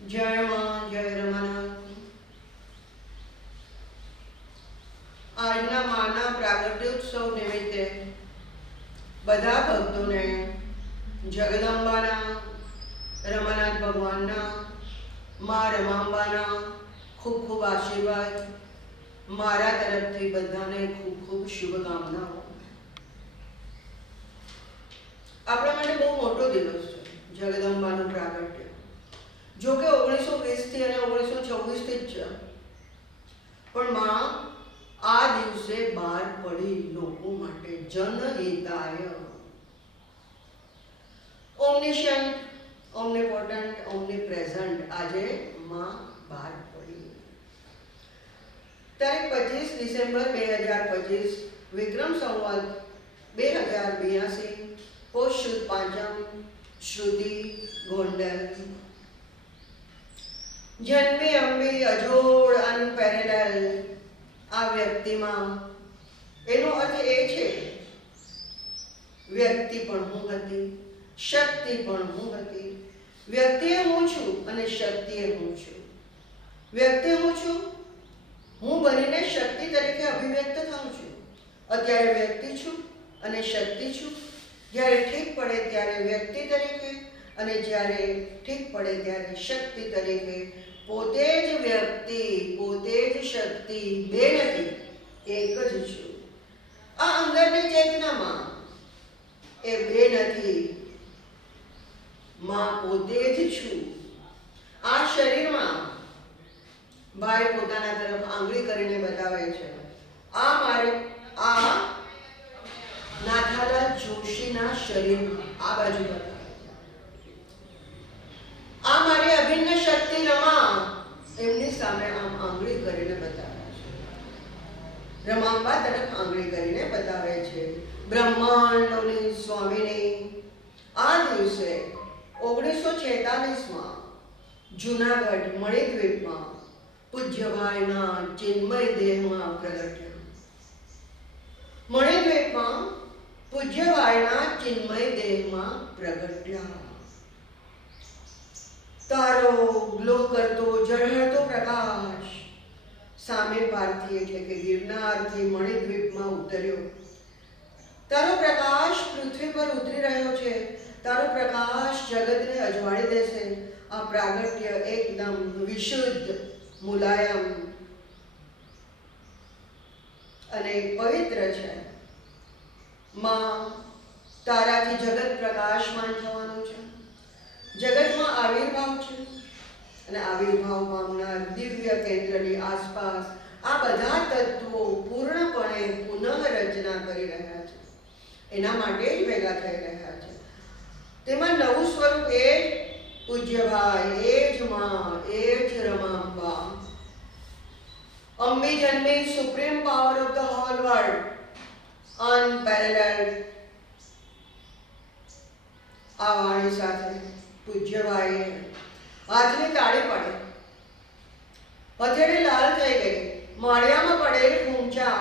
જય માં જય રમાનાથ. આજના માના પ્રાગટ્યોત્સવ નિમિત્તે બધા ભક્તોને જગદંબાના, રમાનાથ ભગવાનના, મા રમાંબાના ખૂબ ખૂબ આશીર્વાદ, મારા તરફથી બધાને ખૂબ ખૂબ શુભકામનાઓ. આપણા માટે બહુ મોટો દિવસ છે જગદંબાનું પ્રાગટ્ય. જો કે 1920 અને 1926 જ છે, પણ માં આ દિવસે બહાર પડી લોકો માટે જનહિતાય. ઓમનિશન્ટ, ઓમનીપોટન્ટ, ઓમનીપ્રેઝન્ટ આજે માં બહાર પડી. તારીખ 25 ડિસેમ્બર 2025, વિક્રમ સંવત 2082, પોષ સુદ પાંચમ, શ્રુતિ ગોંડલ. જન્મી અંબી અજોડ અનપેરેલલ આ વ્યક્તિમાં, એનો અર્થ એ છે વ્યક્તિ પણ હું હતી, શક્તિ પણ હું હતી. વ્યક્તિ એ હું છું અને શક્તિ એ હું છું. વ્યક્તિ હું છું, હું બનીને શક્તિ તરીકે અભિવ્યક્ત થાઉં છું. અત્યારે વ્યક્તિ છું અને શક્તિ છું. જ્યારે ઠીક પડે ત્યારે વ્યક્તિ તરીકે અને જ્યારે ઠીક પડે ત્યારે શક્તિ તરીકે. પોતે જ વ્યક્તિ, પોતે જ શક્તિ, બે નથી, એક જ છું. આ અંદરની ચેતનામાં એ બે નથી, માં પોતે જ છું. આ શરીરમાં ભાઈ પોતાના તરફ આંગળી કરીને બતાવે છે, આ મારે, આ નાથાલાલ જોશીના શરીરમાં આ બાજુ બતાવે, આ મારી અભિન્ન શક્તિ રમા એમની સામે આમ આંગળી કરીને બતાવે છે. રમાંબા તરફ આંગળી કરીને બતાવે છે. બ્રહ્માંડોની સ્વામીની આ દિવસે 1946માં જૂનાગઢ મણિદ્વીપમાં પૂજ્યભાઈના ચિન્મય દેહમાં પ્રગટ્યા. મણિદ્વીપમાં પૂજ્યભાઈના ચિન્મય દેહમાં પ્રગટ્યા. તારો ગ્લો કરતો ઝળહળતો પ્રકાશ સામે પારથી એટલે કે ગિરનારથી મણિદ્વીપમાં ઉતર્યો. તારો પ્રકાશ પૃથ્વી પર ઉતરી રહ્યો છે. તારો પ્રકાશ જગતને અજવાળી દેશે. આ પ્રાગટ્ય એકદમ વિશુદ્ધ, મુલાયમ અને પવિત્ર છે. માં તારાથી જગત પ્રકાશમાન થવાનું છે. જગતમાં આવિર્ભાવ છે અને આવિર્ભાવ પામનાર દિવ્ય કેન્દ્રની આસપાસ આ બધા તત્વો પૂર્ણપણે પુનઃરચના કરી રહ્યા છે. એના માટે જ ભેગા થઈ રહ્યા છે. તેમાં નવું સ્વરૂપ એ જ પૂજ્યભાઈ, એ જ માં, એ જ રમાંબા. અંબી જન્મી supreme power of the whole world, unparalleled. આ વાણી સાથે પૂજ્યભાઈએ હાથની તાળી પાડી. હથેળી લાલ થઈ ગઈ. માળિયામાં પડેલ ખૂંચા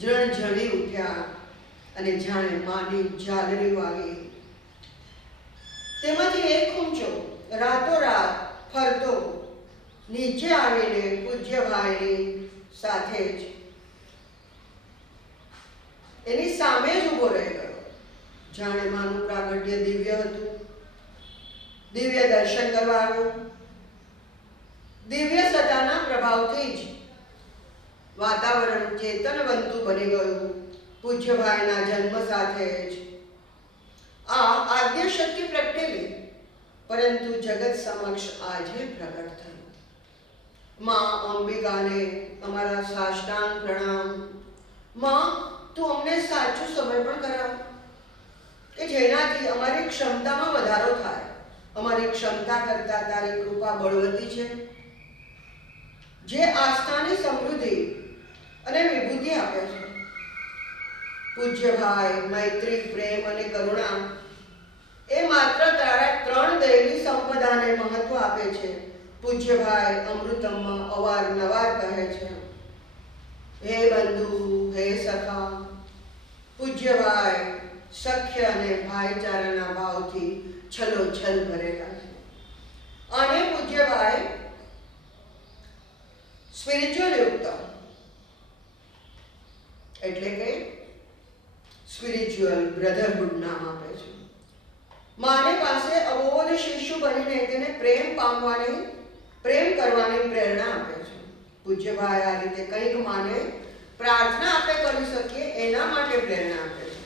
ઝણઝણી ઉઠ્યા અને જાણે માની ઝાલરી વાગી. તેમાંથી એક ખૂંચો રાતોરાત ફરતો નીચે આવીને પૂજ્યભાઈની સાથે જ એની સામે જ ઊભો રહી ગયો. જાણે માનું પ્રાગટ્ય દિવ્ય હતું. દિવ્ય દર્શન કરવા આવ્યો. દિવ્ય સત્તાના પ્રભાવથી જ વાતાવરણ ચેતનવંતું બની ગયું. પૂજ્યભાઈના જન્મ સાથે જ આ આદ્ય શક્તિ પ્રગટેલી, પરંતુ જગત સમક્ષ આજે પ્રગટ થયું. માં અંબિકાને અમારા સાષ્ટાંગ પ્રણામ. માં તું અમને સાચું સમર્પણ કરાવ કે જેનાથી અમારી ક્ષમતામાં વધારો થાય. અમારી ક્ષમતા કરતા તારી કૃપા બળવતી છે, જે આસ્થાની સમૃદ્ધિ અને વિભૂતિ આપે છે. પૂજ્યભાઈ મૈત્રી, પ્રેમ અને કરુણા એ માત્ર તારા 3 દૈવી સંપદાને મહત્વ આપે છે. પૂજ્યભાઈ અમૃતમમાં અવારનવાર કહે છે, હે બંધુ, હે સખા. પૂજ્યભાઈ સખ્ય અને ભાઈચારાના ભાવથી છલોછલ ભરેલા છે. અને પ્રેમ કરવાની પ્રેરણા આપે છે. પૂજ્યભાઈ આ રીતે કંઈક માને પ્રાર્થના આપણે કરી શકીએ એના માટે પ્રેરણા આપે છે.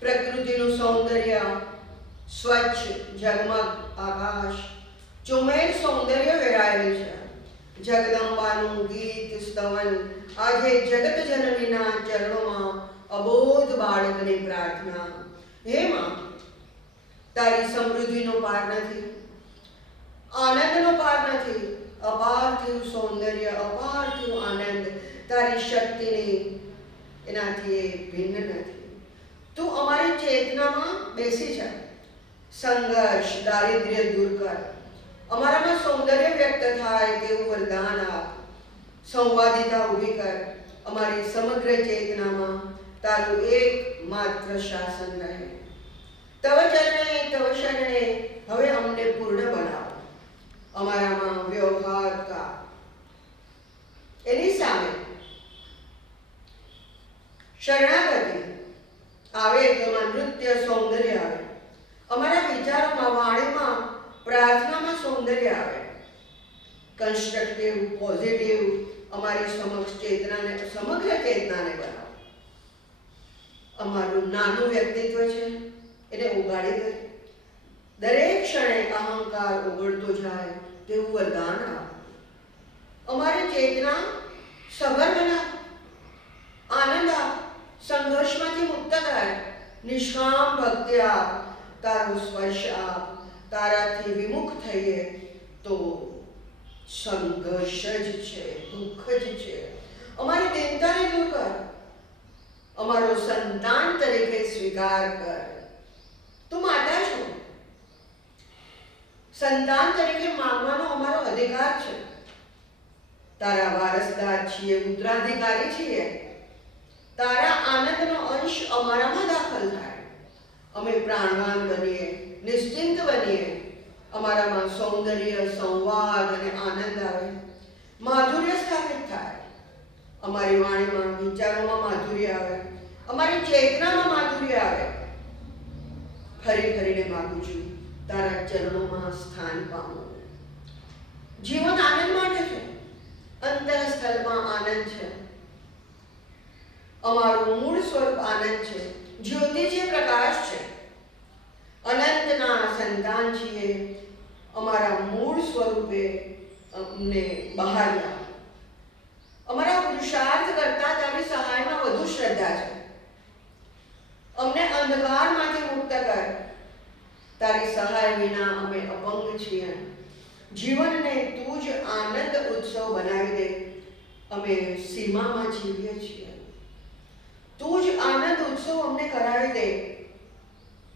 પ્રકૃતિનું સૌંદર્ય, સ્વચ્છ ઝગમગ આકાશ, ચોમેર સૌંદર્ય વેરાયેલ છે. જગદંબાનું ગીત સ્તવન, આજે જગત જનનીના ચરણોમાં અબોધ બાળકની પ્રાર્થના. હે માં, તારી સમૃદ્ધિનો પાર નથી, આનંદનો પાર નથી. અપાર્થિવ સૌંદર્ય, અપાર્થિવ આનંદ તારી શક્તિની એનાથી ભિન્ન નથી. તું અમારી ચેતનામાં બેસી જા. સંઘર્ષ, દારિદ્ર્ય દૂર કર. અમારામાં સૌંદર્ય વ્યક્ત થાય તેવું વરદાન આપ. સંવાદિતા ઊભી કર. અમારી સમગ્ર ચેતનામાં તારું એકમાત્ર શાસન રહે. તવ ચરણે તવ શરણે હવે અમને પૂર્ણ બનાવો. અમારામાં વ્યવહાર કા. એની સામે શરણાગતિ આવે તો એમાં નૃત્ય, સૌંદર્ય આવે. અમારા વિચારોમાં, વાણીમાં, પ્રાર્થનામાં સૌંદર્ય આવે. કન્સ્ટ્રક્ટિવ, પોઝિટિવ અમારી સમગ્ર ચેતનાને બનાવો. અમારું નાનું વ્યક્તિત્વ છે એને ઉગાડી દે. દરેક ક્ષણે અહંકાર ઉગડતો જાય તેવું વરદાન આપ. અમારી ચેતના સભર બનાવ. આનંદ આપ. સંઘર્ષમાંથી મુક્ત કર. નિષ્કામ ભક્તિ આપ. તારો સ્પર્શ આપ. તારાથી વિમુખ થઈએ તો સંઘર્ષ જ છે, દુઃખ જ છે. અમારી દીનતાને દૂર કર. અમારો સંતાન તરીકે સ્વીકાર કર. તું માતા છો. સંતાન તરીકે માંગવાનો અમારો અધિકાર છે. તારા વારસદાર છીએ, ઉત્તરાધિકારી છીએ. તારા આનંદનો અંશ અમારામાં દાખલ થાય. અમે પ્રાણવાન બનીએ, નિશ્ચિંત બનીએ. અમારામાં સૌંદર્ય, સંવાદ અને આનંદ આવે. માધુર્ય સ્થાપિત થાય. અમારી વાણીમાં, વિચારોમાં માધુર્ય આવે. અમારી ચેતનામાં માધુર્ય આવે. ફરી ફરીને માગું છું, તારા ચરણોમાં સ્થાન પામું. જીવન આનંદ માટે છે. અંતઃસ્થળમાં આનંદ છે. અમારું મૂળ સ્વરૂપ આનંદ છે. જ્યોતિ છે, પ્રકાશ છે. અનંતના સંતાન છીએ. અમારા મૂળ સ્વરૂપે અમને બહાર લાવ. અમારા પુરુષાર્થ કરતા તારી સહાયમાં વધુ શ્રદ્ધા છે. અમને અંધકારમાંથી મુક્ત કર. તારી સહાય વિના અમે અપંગ છીએ. જીવનને તું જ આનંદ ઉત્સવ બનાવી દે. અમે સીમામાં જીવીએ છીએ. તું જ આનંદ ઉત્સવ અમને કરાવી દે.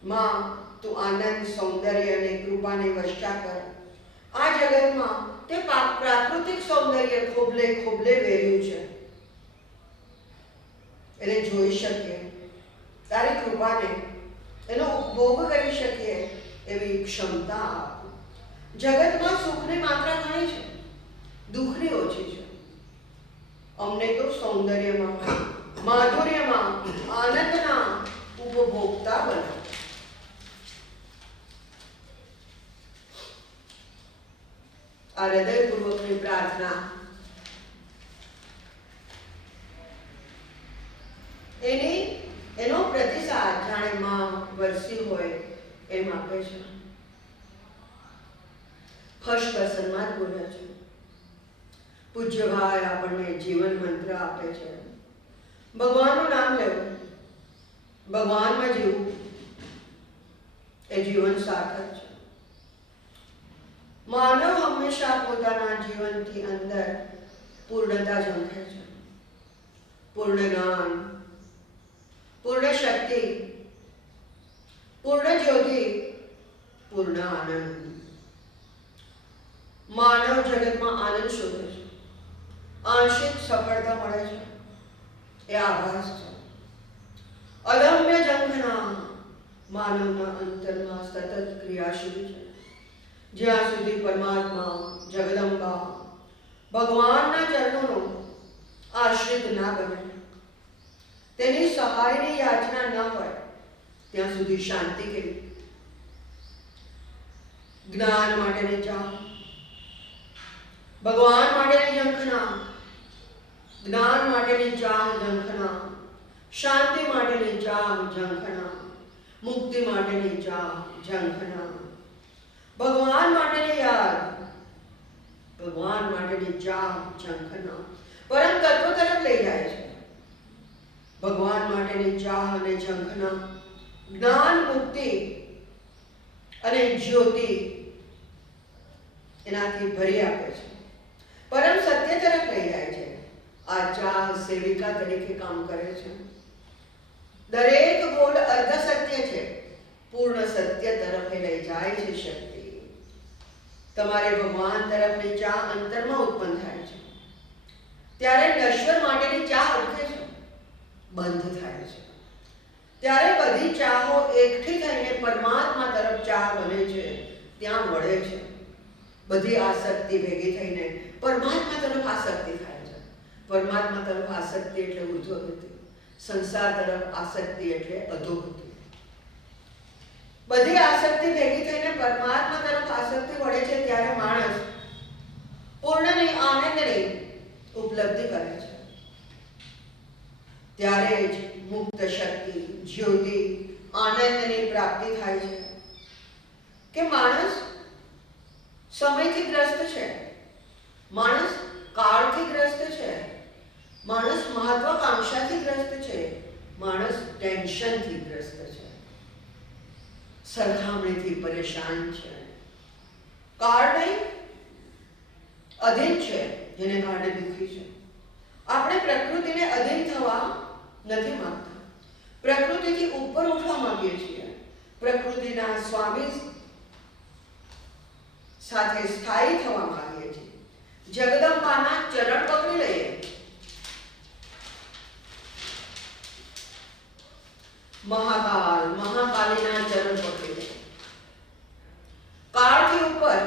માં, તું આનંદ, સૌંદર્ય અને કૃપાને વર્ષા કર. આ જગતમાં તે પ્રાકૃતિક સૌંદર્ય ખોબલે ખોબલે વેર્યું છે. એને જોઈ શકીએ, તારી કૃપાને એનો ઉપભોગ કરી શકીએ એવી ક્ષમતા આપ. જગતમાં સુખની માત્રા ઘણી છે, દુઃખની ઓછી છે. અમને તો સૌંદર્યમાં, માધુર્યમાં, આનંદના ઉપભોક્તા બનાવો. આ હૃદયપૂર્વકની પ્રાર્થના એનો પ્રતિસાદ જાણે માં વરસી હોય એમ આપે છે. હર્ષ પ્રસન્નમાં જ બોલે છે. પૂજ્યભાઈ આપણને જીવન મંત્ર આપે છે. ભગવાનનું નામ લેવું, ભગવાનમાં જીવવું એ જીવન સાર્થક છે. માનવ હંમેશા પોતાના જીવનથી અંદર પૂર્ણતા ઝંખે છે. પૂર્ણ જ્ઞાન, પૂર્ણ શક્તિ, પૂર્ણ જ્યોતિ, પૂર્ણ આનંદ. માનવ જગતમાં આનંદ શોધે છે. આંશિક સફળતા મળે છે એ આભાસ છે. અદમ્ય ઝંખના માનવના અંતરમાં સતત ક્રિયાશીલ છે. જ્યાં સુધી પરમાત્મા, જગદંબા, ભગવાનના ચરણોનો આશ્રિત ના બને, તેની સહાયની યાચના ન હોય ત્યાં સુધી શાંતિ કેવી? જ્ઞાન માટેની ચાહ, ભગવાન માટેની ઝંખના, જ્ઞાન માટેની ચાહ ઝંખના, શાંતિ માટેની ચાહ ઝંખના, મુક્તિ માટેની ચાહ ઝંખના, ભગવાન માટેની યાદ, ભગવાન માટેની ચાહ ઝંખના પરમ તત્વ તરફ લઈ જાય છે. ભગવાન માટેની ચાહ અને ઝંખના જ્ઞાન, મુક્તિ અને જ્યોતિ એનાથી ભરી આપે છે, પરમ સત્ય તરફ લઈ જાય છે. આ ચાહ સેવિકા તરીકે કામ કરે છે. દરેક ગોળ અર્ધ સત્ય છે, પૂર્ણ સત્ય તરફ લઈ જાય છે શક્તિ. તમારે ભગવાન તરફની ચાહ અંતરમાં ઉત્પન્ન થાય છે, ત્યારે નશ્વર માટેની ચાહ ઉઠે છે, બંધ થાય છે. ત્યારે બધી ચાહો એકઠી થઈને પરમાત્મા તરફ ચાહ બને છે, ત્યાં વળે છે. બધી આસક્તિ ભેગી થઈને પરમાત્મા તરફ આસક્તિ થાય છે. પરમાત્મા તરફ આસક્તિ એટલે ઉર્ધ્વગતિ, સંસાર તરફ આસક્તિ એટલે અધોગતિ. બધી આસક્તિ ભેગી થઈને પરમાત્મા તરફ આસક્તિ વળે છે, ત્યારે માણસ પૂર્ણની આનંદની ઉપલબ્ધિ કરે છે. ત્યારે જ મુક્ત શક્તિ, જ્યોતિ, આનંદની પ્રાપ્તિ થાય છે. કે માણસ સમયથી ગ્રસ્ત છે, માણસ કાળથી ગ્રસ્ત છે, માણસ મહત્વાકાંક્ષાથી ગ્રસ્ત છે, માણસ ટેન્શનથી ગ્રસ્ત છે, સરખામણીથી પરેશાન છે. કાળ નહીં, અધીન છે, જેને કારણે દુઃખી છે. આપણે પ્રકૃતિને અધીન થવા નથી માંગતા, પ્રકૃતિથી ઉપર ઉઠવા માંગીએ છીએ. પ્રકૃતિના સ્વામી સાથે સ્થાયી થવા માંગીએ છીએ. જગદંબાના ચરણ પકડી લઈએ. મહાકાલીના ચરણ પકડી લઈએ. કાળથી ઉપર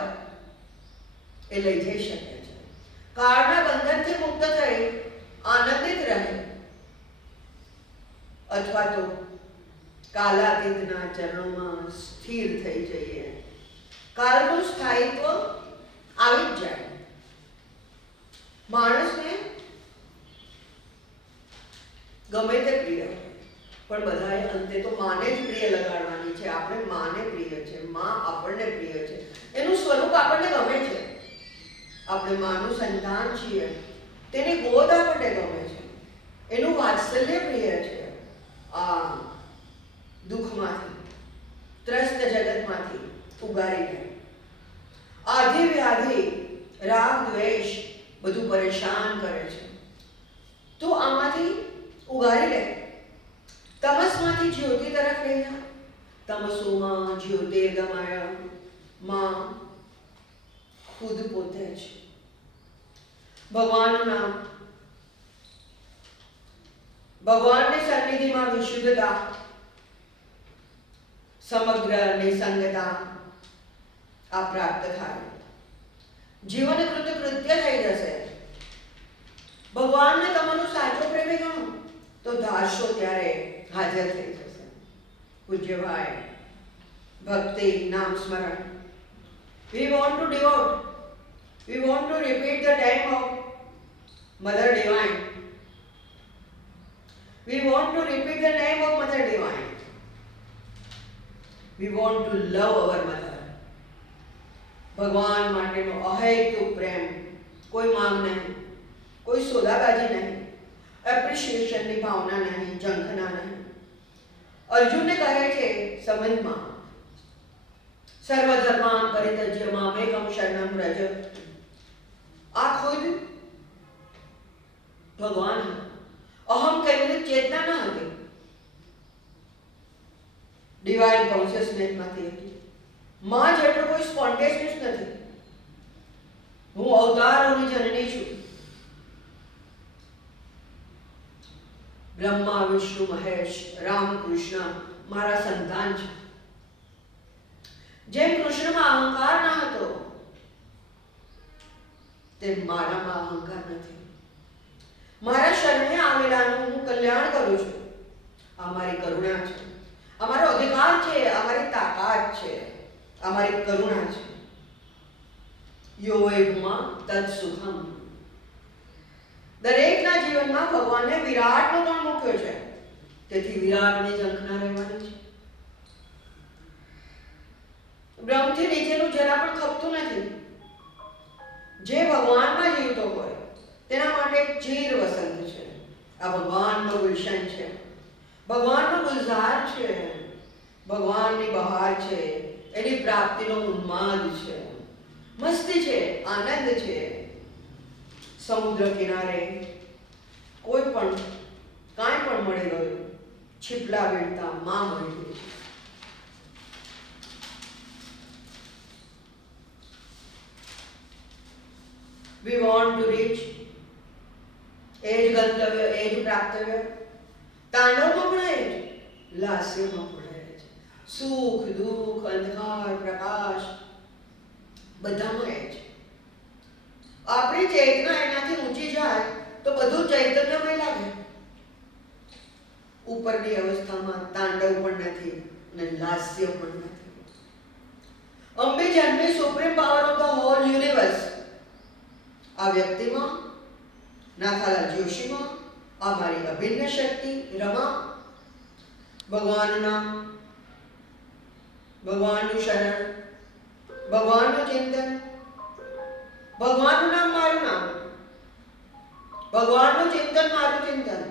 એ લઈ જઈ શકે છે. કાળના બંધનથી મુક્ત થઈ આનંદિત રહે, અથવા તો કાલાતીતના ચરણોમાં સ્થિર થઈ જઈએ. કાળનું સ્થાયિત્વ આવી જ જાય. માણસને ગમે તે પ્રિય, પણ બધાએ અંતે તો માને જ પ્રિય લગાડવાની છે. આપણે માને પ્રિય છે, માં આપણને પ્રિય છે, એનું સ્વરૂપ આપણને ગમે છે. આપણે માનું સંતાન છીએ, તેની ગોદ આપણને ગમે છે, એનું વાત્સલ્ય પ્રિય છે. આ દુઃખમાંથી, ત્રસ્ત જગતમાંથી ઉગારીને આધિ વ્યાધિ, રાગ દ્વેષ બધું પરેશાન કરે છે. તો આમાંથી ઉગારી લે. તમસમાંથી જ્યોતિ તરફ લઈ જા. તમસોમાં જ્યોતિર્ગમય માં ખુદ પોતે જ. ભગવાનનું નામ, ભગવાનની સન્નિધિમાં વિશુદ્ધતા, સમગ્ર નિસંગતા આ પ્રાપ્ત થાય. જીવન કૃત્ય થઈ જશે. ભગવાનને તમારું સાચો પ્રેમી ગણો તો ધારશો ત્યારે હાજર થઈ જશે. પૂજ્યભાઈ, ભક્તિ, નામ સ્મરણ. We want to devote. We want to repeat the name of Mother Divine. We want to repeat the name of Mother Divine. We want to love our mother. ભગવાન માટેનો અહેતુક પ્રેમ, કોઈ માંગ નહીં, કોઈ સોદાબાજી નહીં, એપ્રિશિએશનની ભાવના નહીં, ઝંખના નહીં. અર્જુનને કહે છે સંબંધમાં, સર્વધર્માન પરિત્યજ્ય મામેકમ શરણમ વ્રજ. આ ખુદ ભગવાન અહમ કેન્દ્રિત ચેતના ન હતી, ડિવાઇન કોન્શિયસનેસમાંથી હતી. માં જેટલો કોઈ સ્પોન્ટેનિયસ નથી. હું અવતારોની જનની છું. બ્રહ્મા, વિષ્ણુ, મહેશ, રામ, કૃષ્ણ મારા સંતાન છે. જેમ કૃષ્ણમાં અહંકાર ન હતો, તેમ મારામાં અહંકાર નથી. મારા શરણે આવેલાનું હું કલ્યાણ કરું છું. આ મારી કરુણા છે, અમારો અધિકાર છે, અમારી તાકાત છે, અમારી કરુણા છે. યોએગમાં તત્ સુખમ. દરેકના જીવનમાં ભગવાને વિરાટનો પણ મૂક્યો છે, તેથી વિરાટની ઝંખના રહેવાની છે. બ્રહ્મથી નીચેનું જરા પણ ખપતું નથી. જે ભગવાનમાં જીવતો હોય તેના માટે ચીર વસંત છે. આ ભગવાનનો ગુલશન છે, ભગવાનનો ગુલઝાર છે, ભગવાનની બહાર છે, એની પ્રાપ્તિનો ઉન્માદ છે, મસ્તી છે, આનંદ છે. સમુદ્ર કિનારે કોઈ પણ કાંઈ પણ મળી ગયું, છીપલા વીણતા માં મળી ગઈ છે. We want to reach એ જ ગંતવ્ય, એ જ પ્રાપ્તવ્ય. તાંડવમાં પણ એ જ, લાસ્યમાં પણ એ જ, સુખ દુઃખ અંધકાર પ્રકાશ બધામાં એ જ. આપણી ચેતના એનાથી ઊંચી જાય તો બધું ચૈતન્યમય લાગે. ઉપરની અવસ્થામાં તાંડવ પણ નથી અને લાસ્ય પણ નથી. અંબે જન્મી supreme power of the whole universe આ વ્યક્તિમાં, નાથાલાલ જોશીમાં, આ મારી અભિન્ન શક્તિ રમા. ભગવાનનું નામ, ભગવાનનું શરણ, ભગવાનનું ચિંતન, ભગવાનનું નામ મારું નામ, ભગવાનનું ચિંતન મારું ચિંતન,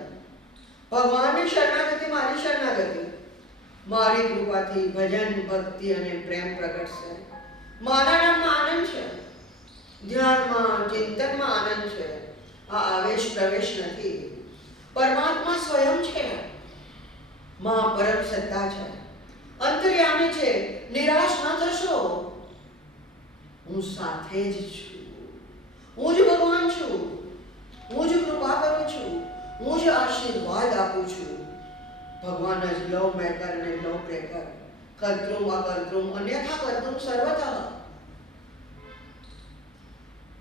ભગવાનની શરણાગતિ મારી શરણાગતિ. મારી કૃપાથી ભજન ભક્તિ અને પ્રેમ પ્રગટશે. મારા નામમાં આનંદ છે, ધ્યાનમાં ચિંતનમાં આનંદ છે. આ આવેશ પ્રવેશ નથી. પરમાત્મા સ્વયં છે, માં પરમ સત્તા છે, અંતર્યામી છે. નિરાશ ન થશો, હું સાથે જ છું. હું જ ભગવાન છું, હું જ કૃપા કરું છું, હું જ આશીર્વાદ આપું છું. ભગવાન જ લવ મેકર અને લવ બ્રેકર, કર્તૃમ અકર્તૃમ અન્યથા કર્તૃમ સર્વથા.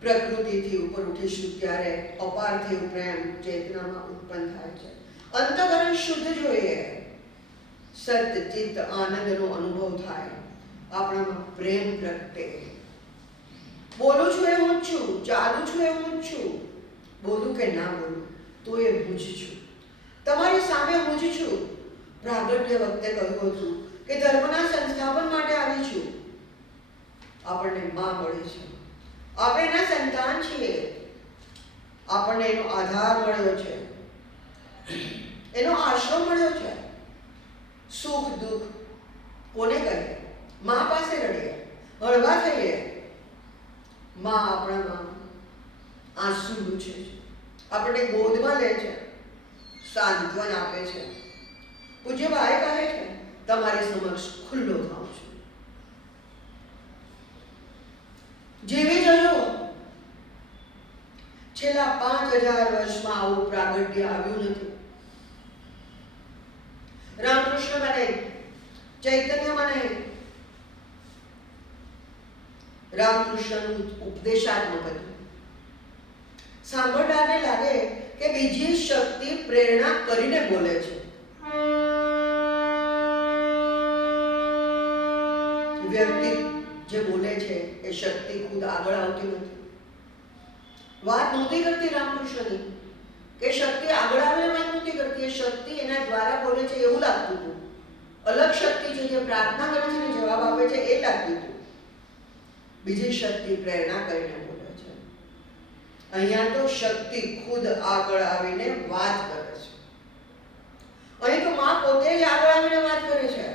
પ્રકૃતિથી ઉપર ઉઠીશું ત્યારે અપાર્થિવ પ્રેમ ચેતનામાં ઉત્પન્ન થાય છે. અંતઃકરણ શુદ્ધ જોઈએ, સત્ય ચિત્ત આનંદનો અનુભવ થાય, આપણામાં પ્રેમ પ્રગટે. બોલું છું એ હું જ છું, ચાલું છું એ હું જ છું, બોલું કે ના બોલું તો એ હું જ છું. તમારી સામે હું જ છું. પ્રાગટ્ય વખતે કહ્યું હતું કે ધર્મના સંસ્થાપન માટે આવી છું. આપણને માં મળી છે, આપણે એના સંતાન છીએ. આપણને એનો આધાર મળ્યો છે, એનો આશ્રમ મળ્યો છે. સુખ દુઃખ કોને કહીએ? માં પાસે રડીએ, હળવા થઈએ. માં આપણામાં આંસુ લૂછે છે, આપણને ગોદમાં લે છે, સાંત્વન આપે છે. પૂજ્ય ભાઈ કહે છે, તમારી સમક્ષ ખુલ્લો થાઉં છું, જીવી જજો. છેલ્લા 5000 વર્ષમાં આવું પ્રાગટ્ય આવ્યું નથી. રામકૃષ્ણમાં નહીં, ચૈતન્યમાં નહીં. રામકૃષ્ણનું ઉપદેશાત્મક હતું. સાંભળનારને લાગે કે બીજી શક્તિ પ્રેરણા કરીને બોલે છે. વ્યક્તિ જે બોલે છે એ શક્તિ ખુદ આગળ આવતી નથી. વાત નહોતી કરતી રામકૃષ્ણની કે શક્તિ આગળ આવીને વાત નહોતી કરતી. એ શક્તિ એના દ્વારા બોલે છે એવું લાગતું હતું. અલગ શક્તિ છે જે પ્રાર્થના કરે છે ને જવાબ આપે છે એ લાગતું હતું. બીજી શક્તિ પ્રેરણા કરીને બોલે છે. અહીંયા તો શક્તિ ખુદ આગળ આવીને વાત કરે છે. અહીં તો માં પોતે જ આગળ આવીને વાત કરે છે.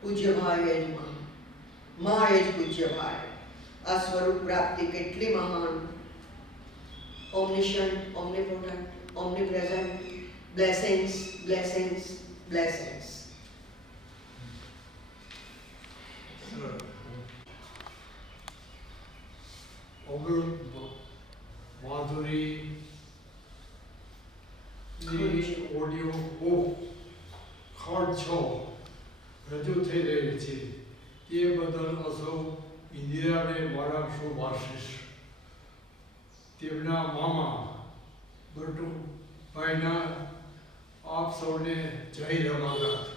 પૂજ્ય ભાઈ એ જ માં એ જ પૂજ્ય ભાઈ. આ સ્વરૂપ પ્રાપ્તિ કેટલી મહાન. Omniscient, omnipotent, omnipresent. Blessings, blessings, blessings. Madhuri audio book ખર્ચ રજૂ થઈ રહી છે એ બદલ અસૌ ઇન્દિરાને મારા શુભાશીષ. તેમના મામા બટુભાઈના આપ સૌને જય રમાનાથ.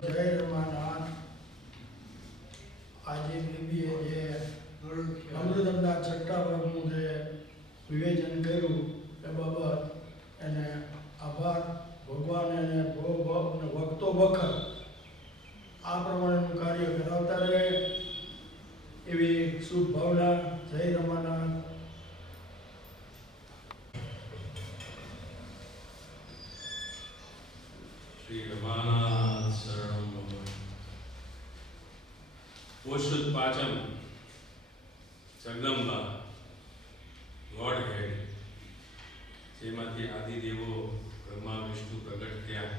જય રમાનાથ. આજે બીબીએ જે આ પ્રમાણેનું કાર્ય કરાવતા રહે એવી શુભ ભાવના. જય રમાનાથ. શ્રી રમાનાથ શરણમ મમ. પોષુદ પાચમ જગદંબા ગોડ હેડ, જેમાંથી આદિદેવો બ્રહ્મા વિષ્ણુ પ્રગટ થયા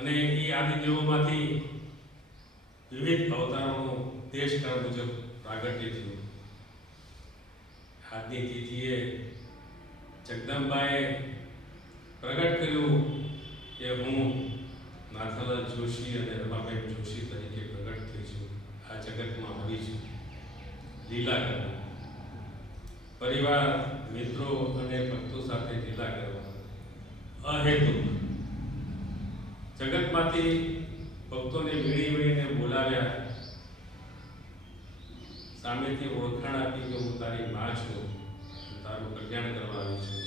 અને એ આદિદેવોમાંથી વિવિધ અવતારોનું દેશકાળ મુજબ પ્રાગટ્ય થયું. આજની તિથિએ જગદંબાએ પ્રગટ કર્યું કે હું નાથાલાલ જોશી અને રમાબેન જોશી તરીકે પ્રગટ થઈ છું, આ જગતમાં આવી છું, લીલા કરવા, પરિવાર મિત્રો અને ભક્તો સાથે લીલા કરવા, અહેતુક જગતમાંથી ભક્તોને વીણીને બોલાવ્યા, સામેથી ઓળખાણ આપી કે હું તારી માં છું, તારું કલ્યાણ કરવા આવી છું,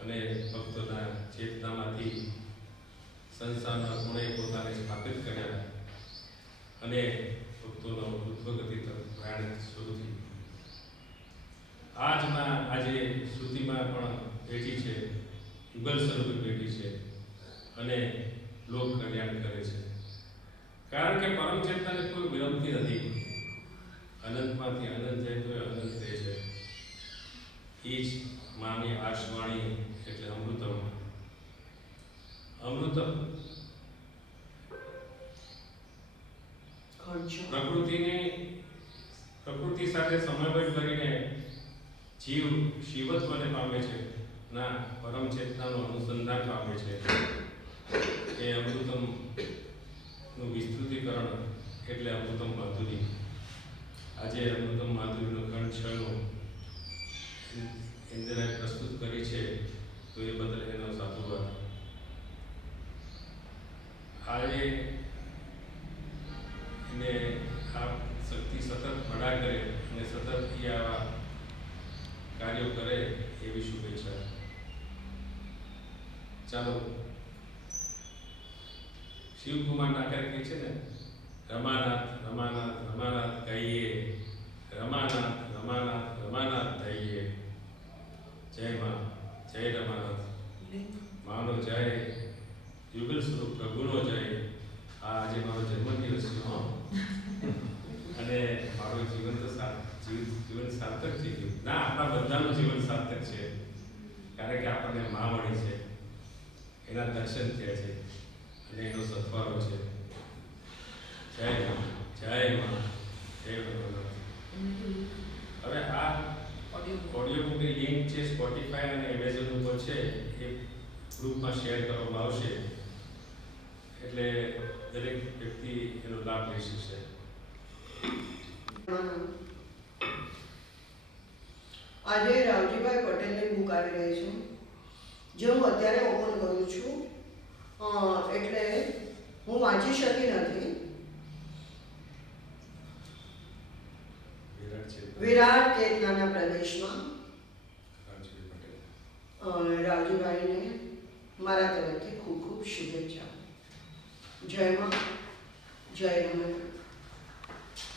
અને ભક્તોના ચેતનામાંથી સંસારના ગુણે પોતાને સ્થાપિત કર્યા અને ભક્તોનો ઉદ્વગતિ તરફ પ્રયાણ શરૂ થયું. આજે શ્રુતિમાં પણ બેઠી છે, યુગલ સ્વરૂપે બેઠી છે અને લોક કલ્યાણ કરે છે. કારણ કે પરમ ચેતનાને કોઈ વિરમતી નથી, અનંતમાંથી અનંત જાય તો અનંત રહે છે. એ જ માની આશવાણી એટલે અમૃતમ. અમૃતમ પ્રકૃતિ સાથે સમન્વય કરીને જીવ શિવત્વને પામે છે, ના પરમ ચેતનાનું અનુસંધાન પામે છે. એ અમૃતમ નું વિસ્તૃતિકરણ એટલે અમૃતમ માધુરી. આજે અમૃતમ માધુરીનો ખંડ 6 નો ઇન્દિરાએ પ્રસ્તુત કરી છે, તો એ બદલ એનો સાધુવાદ. આજે એને આ શક્તિ સતત બળા કરે અને સતત આવા કાર્યો કરે એવી શુભેચ્છા. ચાલો, શિવકુમાર નાકર કહે છે ને, રમાનાથ રમાનાથ રમાનાથ કહીએ, રમાનાથ રમાનાથ રમાનાથ થઈએ. જય માં, જય રમાનાથ, માનો જય, યુગલ સ્વરૂપ પ્રભુનો જય. આજે મારો જન્મદિવસ છે અને મારું જીવન તો જીવન સાર્થક થઈ ગયું. ના, આપણા બધાનું જીવન સાર્થક છે, કારણ કે આપણને માં મળી છે, એના દર્શન થયા છે અને એનો સથવારો છે. જય માં, જય માં, જય ભગવાન. હવે આ ઓડિયો બુકની લિંક છે સ્પોટીફાય અને એમેઝોન ઉપર છે, એ ગ્રુપમાં શેર કરવામાં આવશે એટલે દરેક વ્યક્તિ એનો લાભ લઈ શકશે. આજે રાવજીભાઈ પટેલની બુક આવી રહી છે, જે હું અત્યારે ઓપન કરું છું, એટલે હું વાંચી શકી નથી. વિરાટ ચેતનાના પ્રદેશમાં રાવજીભાઈને મારા તરફથી ખૂબ ખૂબ શુભેચ્છા. જય માં, જય રમણ.